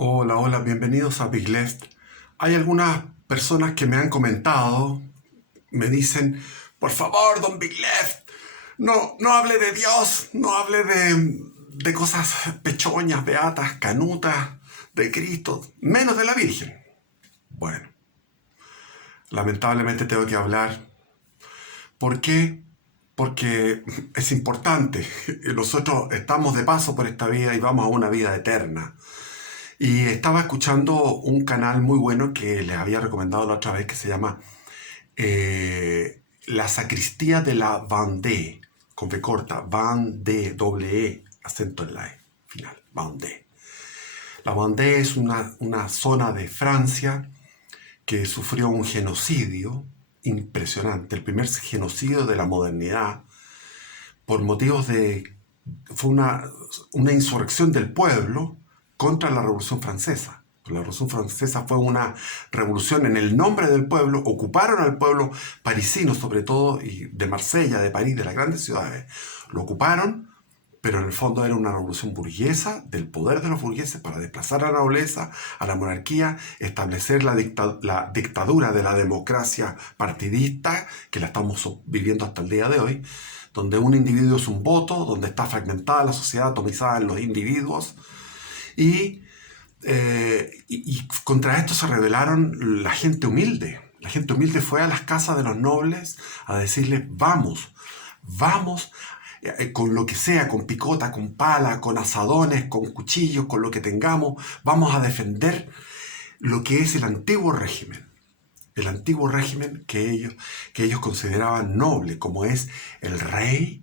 Hola, hola, bienvenidos a Big Left. Hay algunas personas que me han comentado, me dicen, por favor, don Big Left, no hable de Dios, no hable de cosas pechoñas, beatas, canutas, de Cristo, menos de la Virgen. Bueno, lamentablemente tengo que hablar. ¿Por qué? Porque es importante. Nosotros estamos de paso por esta vida y vamos a una vida eterna. Y estaba escuchando un canal muy bueno que les había recomendado la otra vez que se llama La Sacristía de la Vendée, con V corta, Vendée, doble E, acento en la E final, Vendée. La Vendée es una zona de Francia que sufrió un genocidio impresionante, el primer genocidio de la modernidad, por motivos de... Fue una insurrección del pueblo contra la Revolución Francesa. La Revolución Francesa fue una revolución en el nombre del pueblo, ocuparon al pueblo parisino sobre todo, y de Marsella, de París, de las grandes ciudades. Lo ocuparon, pero en el fondo era una revolución burguesa, del poder de los burgueses para desplazar a la nobleza, a la monarquía, establecer la dictadura de la democracia partidista, que la estamos viviendo hasta el día de hoy, donde un individuo es un voto, donde está fragmentada la sociedad, atomizada en los individuos, y contra esto se rebelaron la gente humilde. La gente humilde fue a las casas de los nobles a decirles, vamos, con lo que sea, con picota, con pala, con asadones, con cuchillos, con lo que tengamos, vamos a defender lo que es el antiguo régimen. El antiguo régimen que ellos consideraban noble, como es el rey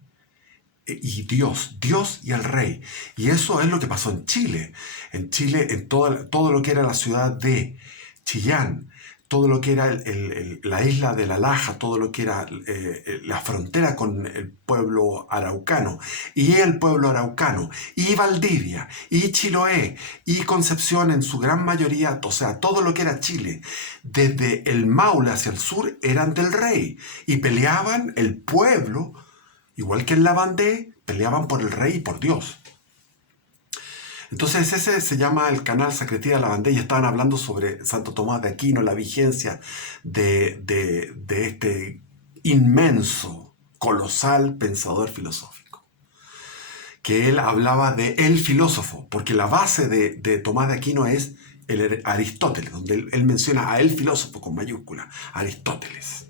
y Dios y el rey. Y eso es lo que pasó en Chile. En Chile, en todo lo que era la ciudad de Chillán, todo lo que era la isla de La Laja, todo lo que era la frontera con el pueblo araucano, y el pueblo araucano, y Valdivia, y Chiloé, y Concepción en su gran mayoría, o sea, todo lo que era Chile, desde el Maule hacia el sur, eran del rey, y peleaban el pueblo. Igual que en la Vendée, peleaban por el rey y por Dios. Entonces ese se llama el canal Sacristía de la Vendée y estaban hablando sobre Santo Tomás de Aquino, la vigencia de este inmenso, colosal pensador filosófico. Que él hablaba de el filósofo, porque la base de Tomás de Aquino es el Aristóteles, donde él menciona a el filósofo con mayúscula, Aristóteles.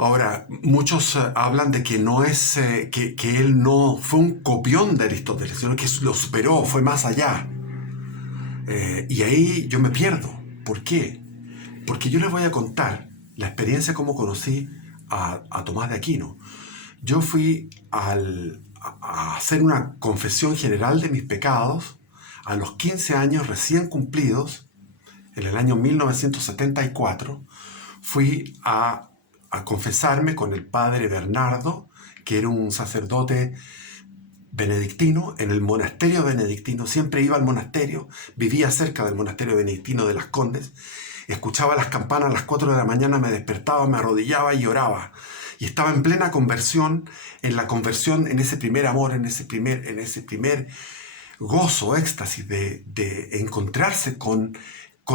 Ahora, muchos hablan de que no es que él no fue un copión de Aristóteles, sino que lo superó, fue más allá. Y ahí yo me pierdo. ¿Por qué? Porque yo les voy a contar la experiencia como conocí a Tomás de Aquino. Yo fui a hacer una confesión general de mis pecados a los 15 años recién cumplidos, en el año 1974. Fui a confesarme con el padre Bernardo, que era un sacerdote benedictino, en el monasterio benedictino. Siempre iba al monasterio, vivía cerca del monasterio benedictino de Las Condes, escuchaba las campanas a las 4 de la mañana, me despertaba, me arrodillaba y oraba. Y estaba en plena conversión, en la conversión, en ese primer amor, en ese primer gozo, éxtasis de encontrarse con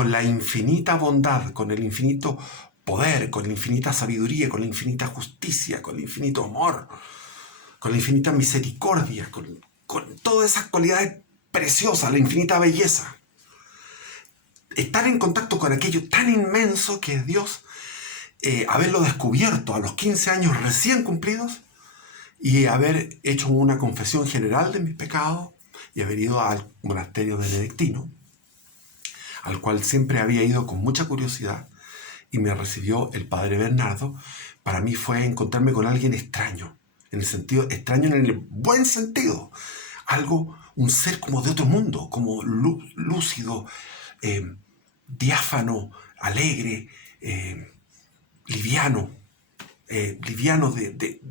la infinita bondad, con el infinito poder, con la infinita sabiduría, con la infinita justicia, con el infinito amor, con la infinita misericordia, con todas esas cualidades preciosas, la infinita belleza. Estar en contacto con aquello tan inmenso que es Dios, haberlo descubierto a los 15 años recién cumplidos y haber hecho una confesión general de mis pecados y haber ido al monasterio benedictino, al cual siempre había ido con mucha curiosidad, y me recibió el padre Bernardo. Para mí fue encontrarme con alguien extraño, en el sentido extraño, en el buen sentido, un ser como de otro mundo, como lúcido, diáfano, alegre, liviano, liviano de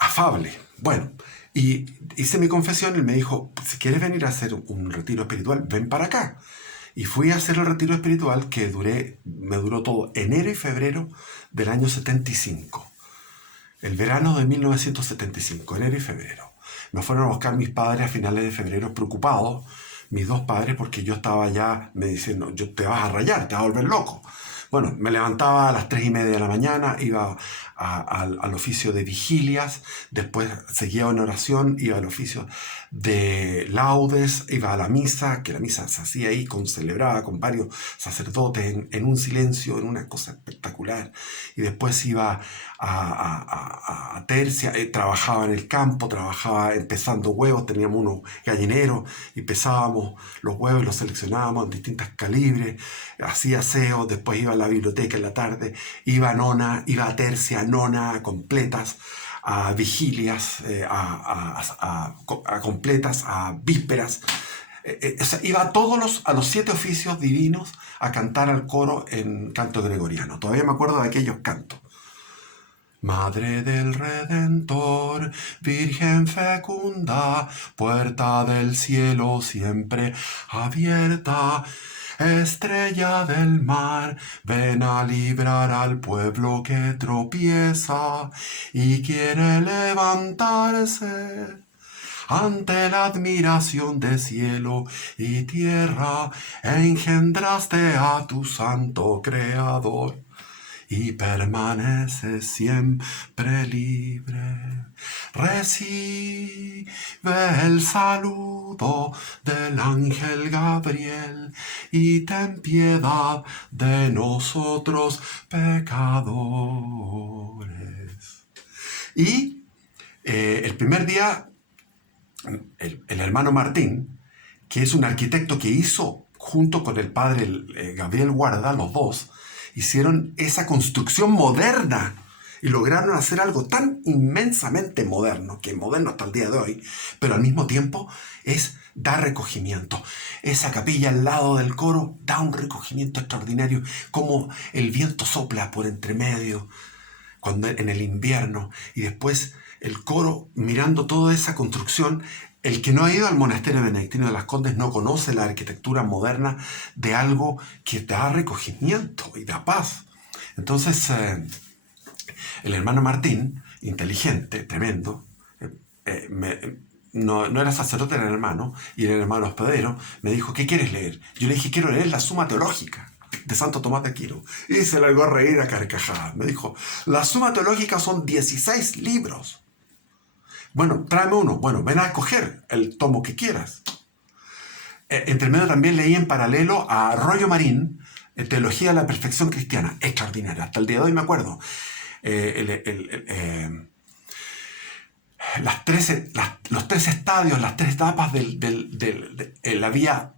afable. Bueno, y hice mi confesión y me dijo, si quieres venir a hacer un retiro espiritual, ven para acá. Y fui a hacer el retiro espiritual que me duró todo enero y febrero del año 75. El verano de 1975, enero y febrero. Me fueron a buscar mis padres a finales de febrero preocupados, mis dos padres, porque yo estaba ya, me dicen, no, yo te vas a rayar, te vas a volver loco. Bueno, me levantaba a las 3:30 de la mañana, iba al oficio de vigilias, después seguía en oración, iba al oficio de laudes, iba a la misa, que la misa se hacía ahí, celebraba con varios sacerdotes en un silencio, en una cosa espectacular. Y después iba a tercia, trabajaba en el campo, trabajaba empezando huevos, teníamos unos gallineros y pesábamos los huevos y los seleccionábamos en distintos calibres, hacía aseo, después iba a la biblioteca en la tarde, iba a nona, iba a tercia, nona, completas, a vigilias, a completas, a vísperas. O sea, iba a a los 7 oficios divinos a cantar al coro en canto gregoriano. Todavía me acuerdo de aquellos cantos. Madre del Redentor, Virgen fecunda, puerta del cielo siempre abierta, estrella del mar, ven a librar al pueblo que tropieza y quiere levantarse. Ante la admiración de cielo y tierra, engendraste a tu santo creador y permanece siempre libre. Recibe el saludo del ángel Gabriel y ten piedad de nosotros pecadores. Y el primer día, el hermano Martín, que es un arquitecto que hizo junto con el padre Gabriel Guarda, los dos, hicieron esa construcción moderna y lograron hacer algo tan inmensamente moderno, que es moderno hasta el día de hoy, pero al mismo tiempo da recogimiento. Esa capilla al lado del coro da un recogimiento extraordinario, como el viento sopla por entre medio en el invierno, y después el coro mirando toda esa construcción. El que no ha ido al monasterio benedictino de Las Condes no conoce la arquitectura moderna de algo que da recogimiento y da paz. Entonces, el hermano Martín, inteligente, tremendo, no era sacerdote, era hermano, y era el hermano hospedero, me dijo, ¿qué quieres leer? Yo le dije, quiero leer la Suma Teológica de Santo Tomás de Aquino. Y se largó a reír a carcajadas. Me dijo, la Suma Teológica son 16 libros. Bueno, tráeme uno. Bueno, ven a escoger el tomo que quieras. Entre medio también leí en paralelo a Rollo Marín, Teología de la Perfección Cristiana. Extraordinaria. Hasta el día de hoy me acuerdo. Los 3 estadios, las 3 etapas de la vía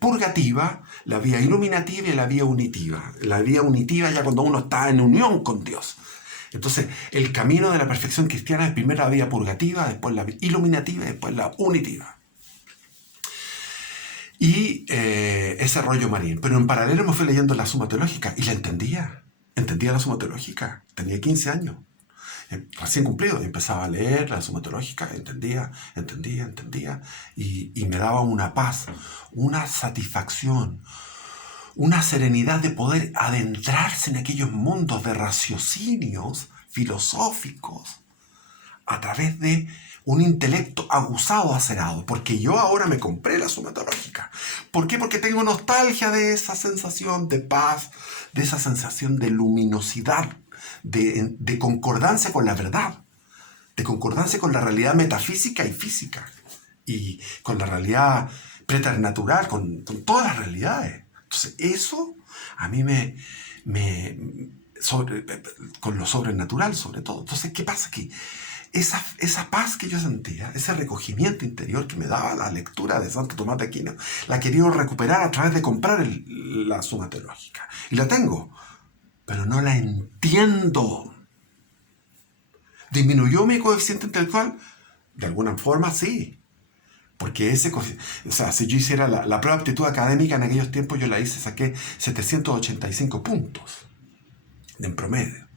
purgativa, la vía iluminativa y la vía unitiva. La vía unitiva ya cuando uno está en unión con Dios. Entonces, el camino de la perfección cristiana es primero la vía purgativa, después la vía iluminativa y después la unitiva. Y ese Rollo Marín. Pero en paralelo me fui leyendo la Suma Teológica y la entendía. Entendía la Suma Teológica. Tenía 15 años. Recién cumplido. Empezaba a leer la Suma Teológica. Entendía. Y me daba una paz, una satisfacción, una serenidad de poder adentrarse en aquellos mundos de raciocinios filosóficos a través de un intelecto aguzado, acerado. Porque yo ahora me compré la Suma Teológica. ¿Por qué? Porque tengo nostalgia de esa sensación de paz, de esa sensación de luminosidad, de concordancia con la verdad, de concordancia con la realidad metafísica y física, y con la realidad preternatural, con todas las realidades. Entonces, eso a mí con lo sobrenatural sobre todo. Entonces, ¿qué pasa aquí? Esa paz que yo sentía, ese recogimiento interior que me daba la lectura de Santo Tomás de Aquino, la quería recuperar a través de comprar la Suma Teológica. Y la tengo, pero no la entiendo. ¿Disminuyó mi coeficiente intelectual? De alguna forma, sí. Porque si yo hiciera la prueba de aptitud académica en aquellos tiempos, yo la hice, saqué 785 puntos en promedio.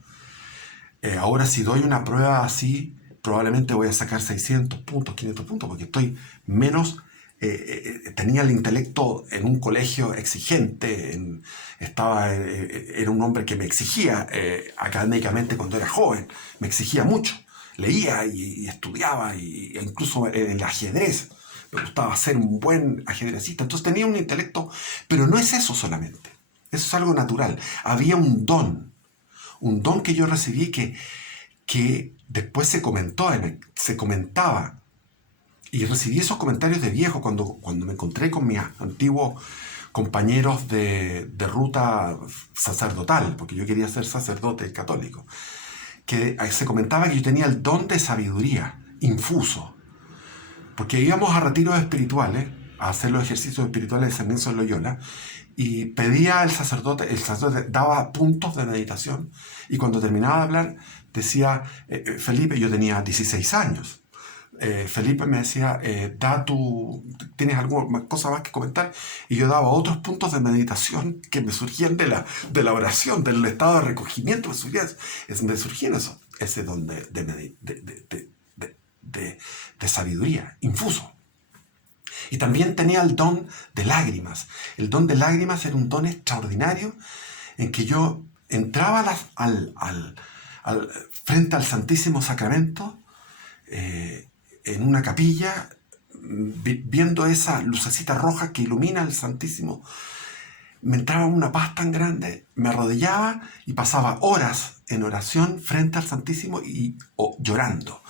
Ahora si doy una prueba así, probablemente voy a sacar 600 puntos, 500 puntos, porque estoy menos... tenía el intelecto en un colegio exigente, era un hombre que me exigía académicamente cuando era joven, me exigía mucho. Leía y estudiaba, e incluso en el ajedrez. Me gustaba ser un buen ajedrecista. Entonces tenía un intelecto, pero no es eso solamente. Eso es algo natural. Había un don que yo recibí que después se comentaba. Y recibí esos comentarios de viejo cuando me encontré con mis antiguos compañeros de ruta sacerdotal, porque yo quería ser sacerdote católico, que se comentaba que yo tenía el don de sabiduría infuso, porque íbamos a retiros espirituales, a hacer los ejercicios espirituales de San Ignacio de Loyola, y pedía al sacerdote, el sacerdote daba puntos de meditación, y cuando terminaba de hablar decía, Felipe, yo tenía 16 años, Felipe me decía, ¿tienes alguna cosa más que comentar? Y yo daba otros puntos de meditación que me surgían de la oración, del estado de recogimiento, me surgían ese don de sabiduría, infuso. Y también tenía el don de lágrimas. El don de lágrimas era un don extraordinario en que yo entraba frente al Santísimo Sacramento, en una capilla, viendo esa lucecita roja que ilumina el Santísimo, me entraba una paz tan grande, me arrodillaba y pasaba horas en oración frente al Santísimo y llorando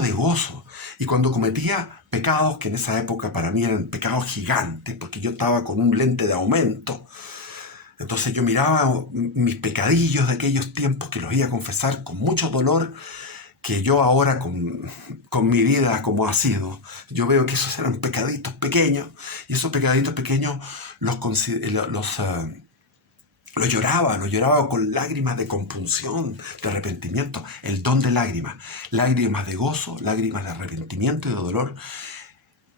de gozo. Y cuando cometía pecados, que en esa época para mí eran pecados gigantes, porque yo estaba con un lente de aumento, entonces yo miraba mis pecadillos de aquellos tiempos que los iba a confesar con mucho dolor, que yo ahora con mi vida como ha sido, yo veo que esos eran pecaditos pequeños, y esos pecaditos pequeños los lloraba con lágrimas de compunción, de arrepentimiento, el don de lágrimas de gozo, lágrimas de arrepentimiento y de dolor,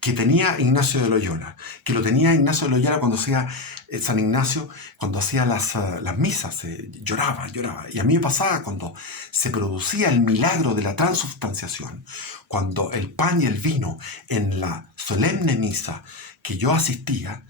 que tenía Ignacio de Loyola, que lo tenía Ignacio de Loyola cuando hacía San Ignacio, cuando hacía las misas, lloraba. Y a mí me pasaba cuando se producía el milagro de la transubstanciación, cuando el pan y el vino en la solemne misa que yo asistía,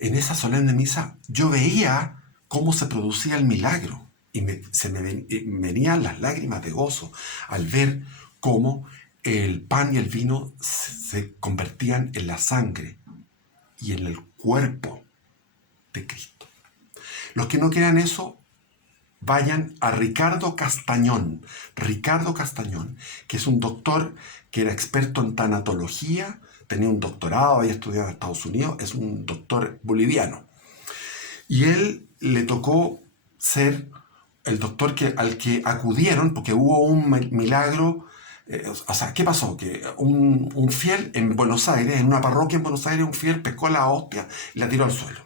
en esa solemne misa yo veía cómo se producía el milagro y se me venían las lágrimas de gozo al ver cómo el pan y el vino se convertían en la sangre y en el cuerpo de Cristo. Los que no crean eso, vayan a Ricardo Castañón, que es un doctor que era experto en tanatología, tenía un doctorado, había estudiado en Estados Unidos, es un doctor boliviano. Y él le tocó ser el doctor al que acudieron porque hubo un milagro. O sea, ¿qué pasó? Que un fiel en Buenos Aires, en una parroquia en Buenos Aires, un fiel pescó la hostia y la tiró al suelo.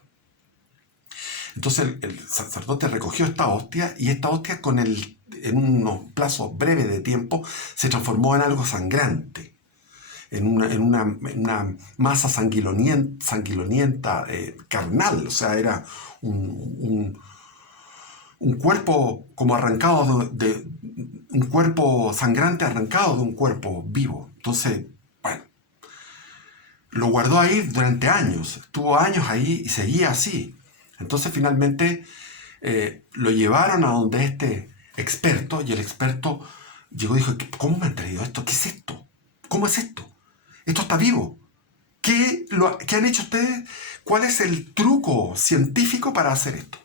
Entonces el sacerdote recogió esta hostia y esta hostia en unos plazos breves de tiempo se transformó en algo sangrante, en una masa sanguinolenta, carnal. O sea, era un cuerpo como arrancado un cuerpo sangrante arrancado de un cuerpo vivo. Entonces, bueno, lo guardó ahí durante años, estuvo años ahí y seguía así. Entonces finalmente lo llevaron a donde este experto, y el experto llegó y dijo, ¿cómo me han traído esto? ¿Qué es esto? ¿Cómo es esto? Esto está vivo. ¿Qué han hecho ustedes? ¿Cuál es el truco científico para hacer esto?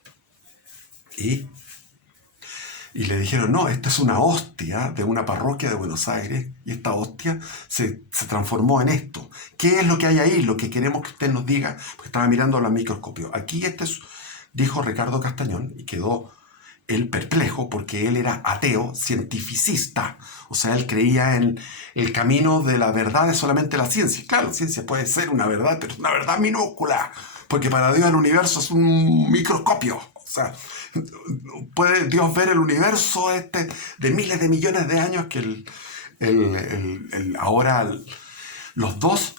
Y le dijeron, no, esta es una hostia de una parroquia de Buenos Aires y esta hostia se transformó en esto. ¿Qué es lo que hay ahí? Lo que queremos que usted nos diga, porque estaba mirando al microscopio. Aquí dijo Ricardo Castañón, y quedó él perplejo porque él era ateo, cientificista. O sea, él creía en el camino de la verdad es solamente la ciencia. Claro, la ciencia puede ser una verdad, pero es una verdad minúscula, porque para Dios el universo es un microscopio. O sea, puede Dios ver el universo de miles de millones de años que ahora los dos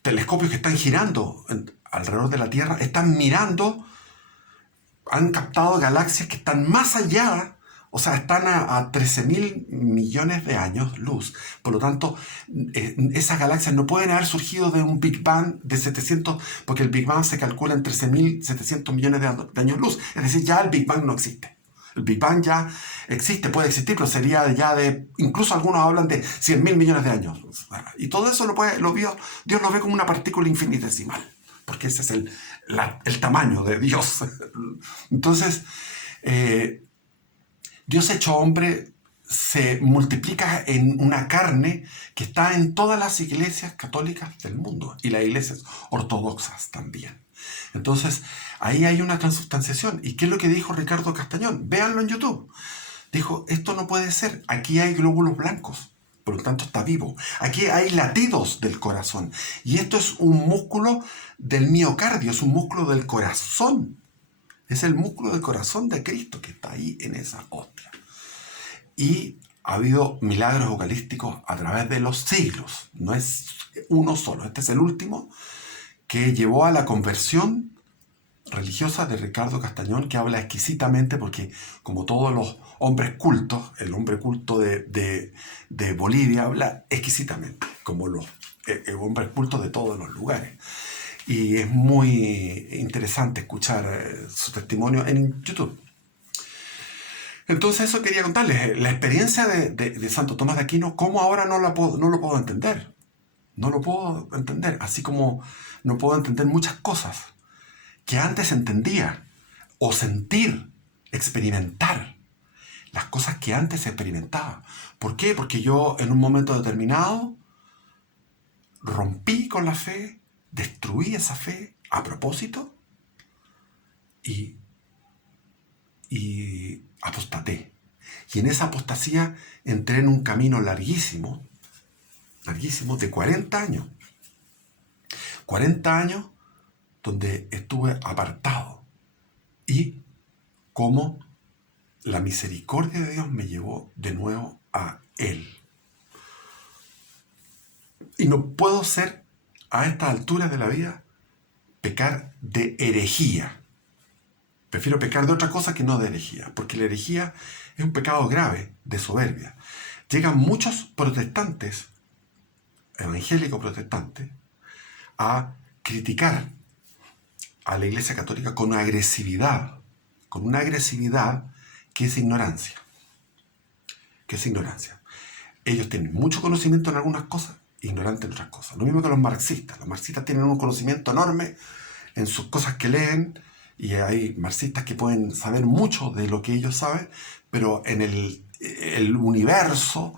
telescopios que están girando alrededor de la Tierra están mirando, han captado galaxias que están más allá, o sea, están a 13.000 millones de años luz. Por lo tanto, esas galaxias no pueden haber surgido de un Big Bang de 700, porque el Big Bang se calcula en 13.700 millones de años luz. Es decir, ya el Big Bang no existe. El Big Bang ya existe, puede existir, pero sería ya de... Incluso algunos hablan de 100.000 millones de años. Y todo eso Dios lo ve como una partícula infinitesimal, porque ese es el tamaño de Dios. Entonces, Dios hecho hombre se multiplica en una carne que está en todas las iglesias católicas del mundo y las iglesias ortodoxas también. Entonces, ahí hay una transubstanciación. ¿Y qué es lo que dijo Ricardo Castañón? Véanlo en YouTube. Dijo, esto no puede ser. Aquí hay glóbulos blancos, por lo tanto está vivo. Aquí hay latidos del corazón. Y esto es un músculo del miocardio, es un músculo del corazón. Es el músculo del corazón de Cristo que está ahí en esa hostia. Y ha habido milagros eucarísticos a través de los siglos. No es uno solo. Este es el último que llevó a la conversión religiosa de Ricardo Castañón, que habla exquisitamente, porque como todos los hombres cultos, el hombre culto de Bolivia habla exquisitamente, como los hombres cultos de todos los lugares. Y es muy interesante escuchar su testimonio en YouTube. Entonces eso quería contarles, la experiencia de Santo Tomás de Aquino, cómo ahora no lo puedo entender. No lo puedo entender, así como no puedo entender muchas cosas que antes entendía, o sentir, experimentar las cosas que antes experimentaba. ¿Por qué? Porque yo en un momento determinado rompí con la fe, destruí esa fe a propósito y apostaté. Y en esa apostasía entré en un camino larguísimo de 40 años. 40 años donde estuve apartado y cómo la misericordia de Dios me llevó de nuevo a Él. Y no puedo ser, a esta altura de la vida, pecar de herejía. Prefiero pecar de otra cosa que no de herejía, porque la herejía es un pecado grave de soberbia. Llegan muchos protestantes, evangélicos protestantes, a criticar a la Iglesia Católica con una agresividad que es ignorancia. Ellos tienen mucho conocimiento en algunas cosas, ignorantes en otras cosas. Lo mismo que los marxistas. Los marxistas tienen un conocimiento enorme en sus cosas que leen, y hay marxistas que pueden saber mucho de lo que ellos saben, pero en el universo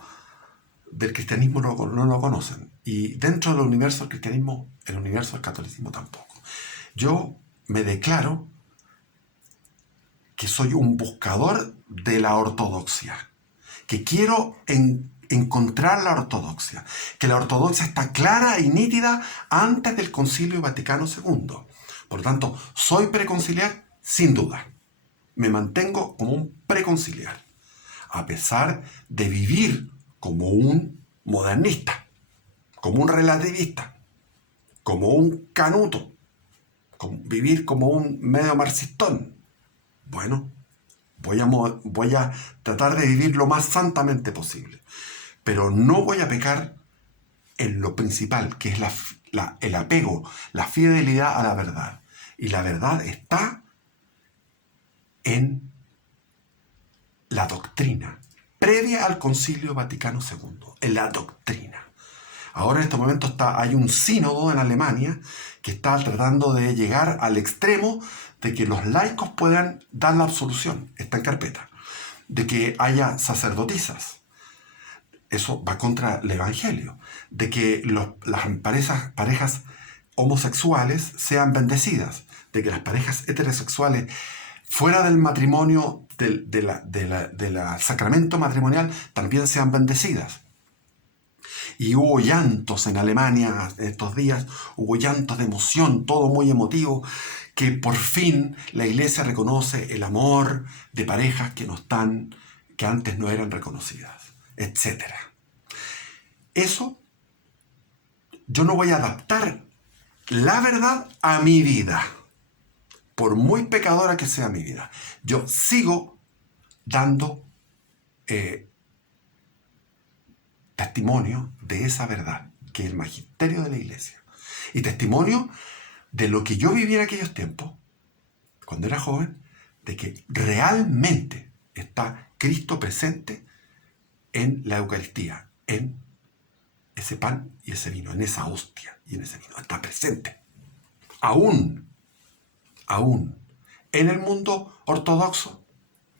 del cristianismo no lo conocen. Y dentro del universo del cristianismo, el universo del catolicismo tampoco. Yo me declaro que soy un buscador de la ortodoxia, que quiero encontrar la ortodoxia, que la ortodoxia está clara y nítida antes del Concilio Vaticano II. Por lo tanto, soy preconciliar sin duda. Me mantengo como un preconciliar, a pesar de vivir como un modernista, como un relativista, como un canuto, vivir como un medio marxistón. Bueno, voy a tratar de vivir lo más santamente posible, pero no voy a pecar en lo principal, que es el apego, la fidelidad a la verdad. Y la verdad está en la doctrina, previa al Concilio Vaticano II, en la doctrina. Ahora en este momento hay un sínodo en Alemania que está tratando de llegar al extremo de que los laicos puedan dar la absolución, está en carpeta, de que haya sacerdotisas. Eso va contra el Evangelio, de que las parejas homosexuales sean bendecidas, de que las parejas heterosexuales fuera del matrimonio, del sacramento matrimonial, también sean bendecidas. Y hubo llantos en Alemania estos días, hubo llantos de emoción, todo muy emotivo, que por fin la Iglesia reconoce el amor de parejas que antes no eran reconocidas, etc. Eso, yo no voy a adaptar la verdad a mi vida, por muy pecadora que sea mi vida. Yo sigo dando testimonio de esa verdad, que es el magisterio de la Iglesia. Y testimonio de lo que yo viví en aquellos tiempos, cuando era joven, de que realmente Está Cristo presente en la Eucaristía, en ese pan y ese vino, en esa hostia y en ese vino. Está presente. Aún en el mundo ortodoxo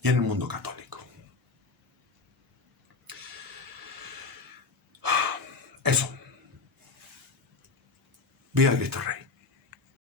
y en el mundo católico. Eso. Viva Cristo Rey.